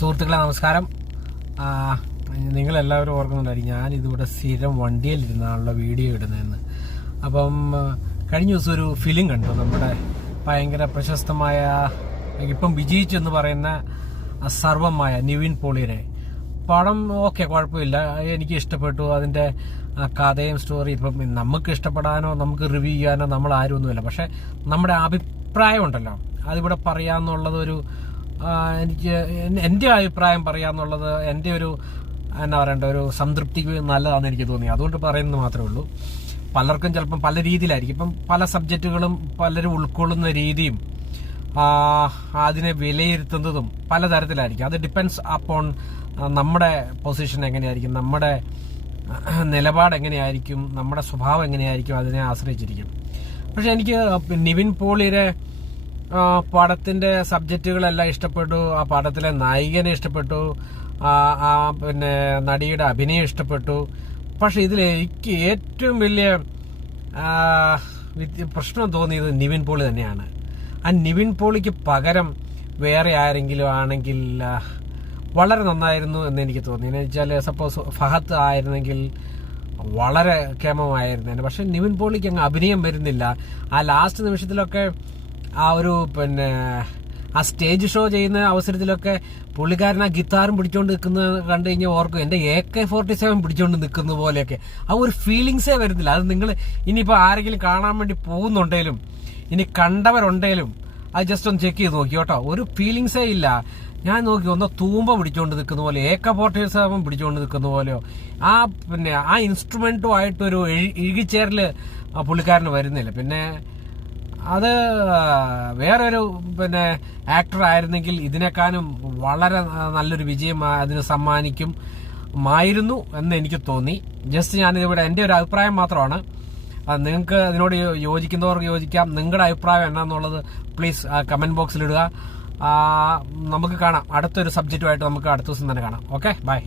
സുഹൃത്തുക്കളെ നമസ്കാരം. നിങ്ങളെല്ലാവരും ഓർക്കുന്നുണ്ടായിരിക്കും ഞാനിതിവിടെ സ്ഥിരം വണ്ടിയിലിരുന്നാണല്ലോ വീഡിയോ ഇടുന്നതെന്ന്. അപ്പം കഴിഞ്ഞ ദിവസം ഒരു ഫിലിം കണ്ടു, നമ്മുടെ ഭയങ്കര പ്രശസ്തമായ ഇപ്പം വിജയിച്ചെന്ന് പറയുന്ന സർവമായ നിവിൻ പോളിയുടെ പടം. ഓക്കെ, കുഴപ്പമില്ല, എനിക്ക് ഇഷ്ടപ്പെട്ടു. അതിൻ്റെ കഥയും സ്റ്റോറി ഇപ്പം നമുക്ക് ഇഷ്ടപ്പെടാനോ നമുക്ക് റിവ്യൂ ചെയ്യാനോ നമ്മൾ ആരുമൊന്നുമില്ല. പക്ഷെ നമ്മുടെ അഭിപ്രായം ഉണ്ടല്ലോ, അതിവിടെ പറയാമെന്നുള്ളതൊരു എനിക്ക് എൻ്റെ അഭിപ്രായം പറയാമെന്നുള്ളത് എൻ്റെ ഒരു എന്നാ പറയണ്ട ഒരു സംതൃപ്തിക്ക് നല്ലതാണെന്ന് എനിക്ക് തോന്നി. അതുകൊണ്ട് പറയുന്നത് മാത്രമേ ഉള്ളൂ. പലർക്കും ചിലപ്പം പല രീതിയിലായിരിക്കും. ഇപ്പം പല സബ്ജക്റ്റുകളും പലരും ഉൾക്കൊള്ളുന്ന രീതിയും അതിനെ വിലയിരുത്തുന്നതും പലതരത്തിലായിരിക്കും. അത് ഡിപ്പെൻസ് അപ്പോൺ നമ്മുടെ പൊസിഷൻ എങ്ങനെയായിരിക്കും, നമ്മുടെ നിലപാട് എങ്ങനെയായിരിക്കും, നമ്മുടെ സ്വഭാവം എങ്ങനെയായിരിക്കും, അതിനെ ആശ്രയിച്ചിരിക്കും. പക്ഷെ എനിക്ക് നിവിൻ പോളിയുടെ പടത്തിന്റെ സബ്ജക്റ്റുകളെല്ലാം ഇഷ്ടപ്പെട്ടു. ആ പടത്തിലെ നായികനെ ഇഷ്ടപ്പെട്ടു, പിന്നെ നടിയുടെ അഭിനയം ഇഷ്ടപ്പെട്ടു. പക്ഷെ ഇതിൽ എനിക്ക് ഏറ്റവും വലിയ പ്രശ്നം തോന്നിയത് നിവിൻ പോളി തന്നെയാണ്. ആ നിവിൻ പോളിക്ക് പകരം വേറെ ആരെങ്കിലും ആണെങ്കിൽ വളരെ നന്നായിരുന്നു എന്ന് എനിക്ക് തോന്നി. എന്ന് വെച്ചാൽ സപ്പോസ് ഫഹദ് ആയിരുന്നെങ്കിൽ വളരെ കേമമായിരുന്നേനെ. പക്ഷെ നിവിൻ പോളിക്ക് അങ്ങ് അഭിനയം വരുന്നില്ല. ആ ലാസ്റ്റ് നിമിഷത്തിലൊക്കെ ആ ഒരു പിന്നെ ആ സ്റ്റേജ് ഷോ ചെയ്യുന്ന അവസരത്തിലൊക്കെ പുള്ളിക്കാരൻ ആ ഗിത്താറും പിടിച്ചോണ്ട് നിൽക്കുന്നത് കണ്ടു കഴിഞ്ഞാൽ ഓർക്കും എൻ്റെ AK-47 പിടിച്ചോണ്ട് നിൽക്കുന്ന പോലെയൊക്കെ. ആ ഒരു ഫീലിങ്സേ വരുന്നില്ല. അത് നിങ്ങൾ ഇനിയിപ്പോൾ ആരെങ്കിലും കാണാൻ വേണ്ടി പോകുന്നുണ്ടെങ്കിലും ഇനി കണ്ടവരുണ്ടെങ്കിലും അത് ജസ്റ്റ് ഒന്ന് ചെക്ക് ചെയ്ത് നോക്കി കേട്ടോ. ഒരു ഫീലിങ്സേ ഇല്ല. ഞാൻ നോക്കി ഒന്ന് തൂമ്പ പിടിച്ചോണ്ട് നിൽക്കുന്ന പോലെ, AK-47 പിടിച്ചോണ്ട് നിൽക്കുന്ന പോലെയോ ആ പിന്നെ ആ ഇൻസ്ട്രുമെന്റുമായിട്ടൊരു ഇഴുകിച്ചേരല് പുള്ളിക്കാരന് വരുന്നില്ല. പിന്നെ അത് വേറൊരു പിന്നെ ആക്ടർ ആയിരുന്നെങ്കിൽ ഇതിനേക്കാളും വളരെ നല്ലൊരു വിജയം അതിന് സമ്മാനിക്കുമായിരുന്നു എന്ന് എനിക്ക് തോന്നി. ജസ്റ്റ് ഞാനിവിടെ എൻ്റെ ഒരു അഭിപ്രായം മാത്രമാണ്. നിങ്ങൾക്ക് അതിനോട് യോജിക്കുന്നവർക്ക് യോജിക്കാം. നിങ്ങളുടെ അഭിപ്രായം എന്നാന്നുള്ളത് പ്ലീസ് കമന്റ് ബോക്സിൽ ഇടുക. നമുക്ക് കാണാം. അടുത്തൊരു സബ്ജക്റ്റുമായിട്ട് നമുക്ക് അടുത്ത ദിവസം തന്നെ കാണാം. Okay, by.